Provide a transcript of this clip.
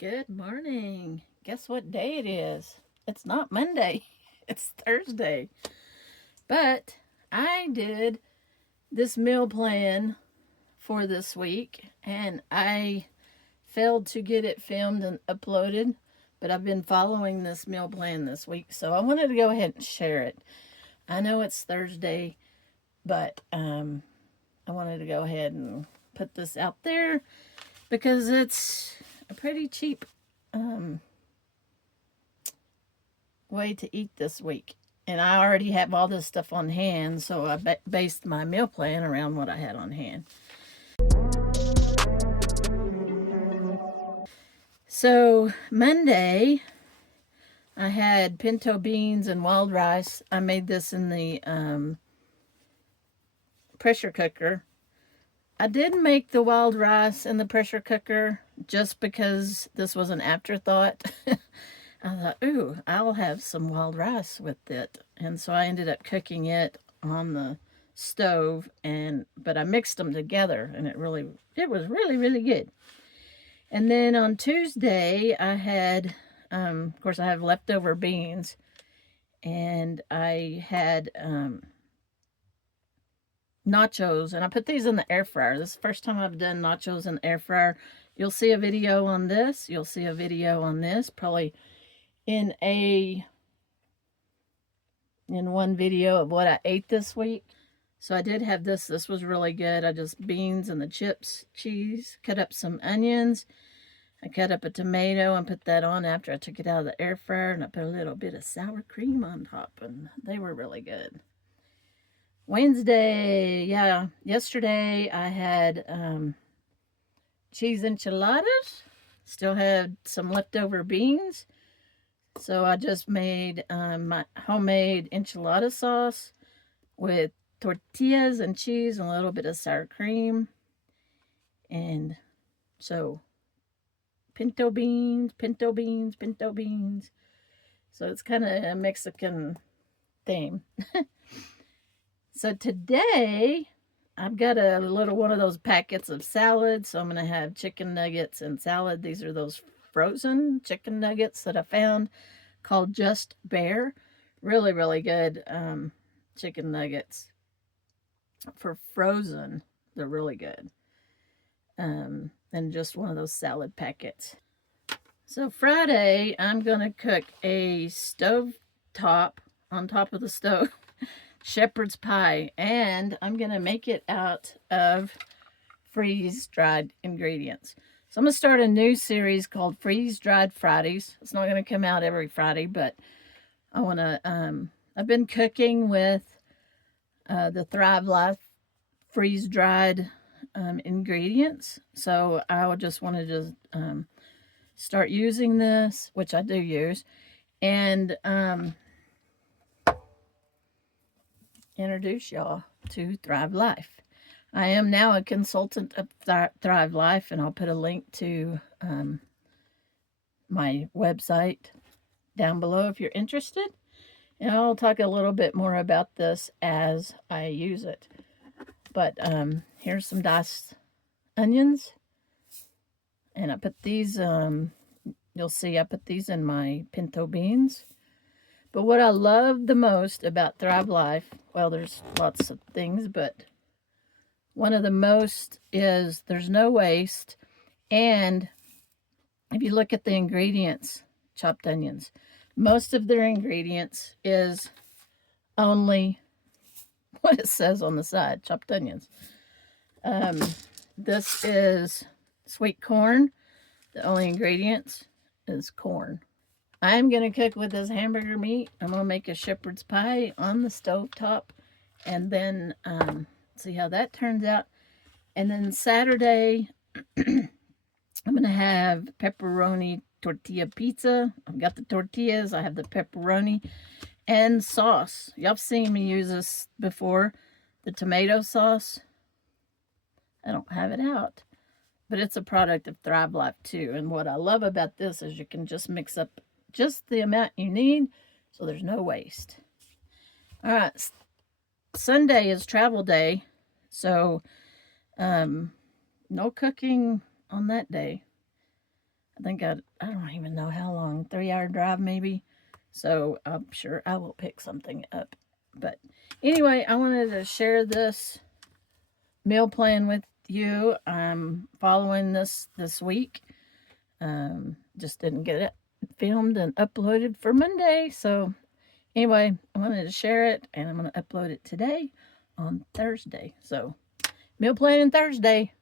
Good morning. Guess what day it is? It's not Monday. It's Thursday. But I did this meal plan for this week and I failed to get it filmed and uploaded, but I've been following this meal plan this week, so I wanted to go ahead and share it. I know it's Thursday, but I wanted to go ahead and put this out there because it's a pretty cheap way to eat this week. And I already have all this stuff on hand, so I based my meal plan around what I had on hand. So Monday, I had pinto beans and wild rice. I made this in the pressure cooker. I did make the wild rice in the pressure cooker just because this was an afterthought. I thought, ooh, I'll have some wild rice with it. And so I ended up cooking it on the stove, but I mixed them together and it was really good. And then on Tuesday I had of course I have leftover beans, and I had nachos, and I put these in the air fryer. This is the first time I've done nachos in the air fryer. You'll see a video on this. You'll see a video on this, probably in one video of what I ate this week. So I did have this. This was really good. I just beans and the chips, cheese, cut up some onions. I cut up a tomato and put that on after I took it out of the air fryer, and I put a little bit of sour cream on top, and they were really good. Wednesday, yesterday I had cheese enchiladas. Still had some leftover beans. So I just made my homemade enchilada sauce with tortillas and cheese and a little bit of sour cream. And so pinto beans. So it's kind of a Mexican theme. So today I've got a little one of those packets of salad. So I'm going to have chicken nuggets and salad. These are those frozen chicken nuggets that I found called Just Bear. Really good chicken nuggets for frozen. They're really good. And just one of those salad packets. So Friday I'm going to cook a stovetop on top of the stove shepherd's pie, and I'm going to make it out of freeze-dried ingredients. So I'm going to start a new series called Freeze-Dried Fridays. It's not going to come out every Friday, but I want to, I've been cooking with the Thrive Life freeze-dried ingredients. So I just wanted to start using this, which I do use, and introduce y'all to Thrive Life. I am now a consultant of Thrive Life, and I'll put a link to my website down below if you're interested. And I'll talk a little bit more about this as I use it. But here's some diced onions. And I put these, you'll see I put these in my pinto beans. But what I love the most about Thrive Life, well, there's lots of things, but one of the most is there's no waste. And if you look at the ingredients, chopped onions, most of their ingredients is only what it says on the side, chopped onions. This is sweet corn. The only ingredients is corn. I'm going to cook with this hamburger meat. I'm going to make a shepherd's pie on the stovetop, and then see how that turns out. And then Saturday, I'm going to have pepperoni tortilla pizza. I've got the tortillas. I have the pepperoni and sauce. Y'all have seen me use this before, the tomato sauce. I don't have it out, but it's a product of Thrive Life too. And what I love about this is you can just mix up just the amount you need, so there's no waste. All right, Sunday is travel day, so no cooking on that day. I think I don't even know how long, 3-hour drive maybe. So I'm sure I will pick something up. But anyway, I wanted to share this meal plan with you. I'm following this week. Just didn't get it filmed and uploaded for Monday. So anyway, I wanted to share it, and I'm going to upload it today on Thursday. So meal planning Thursday.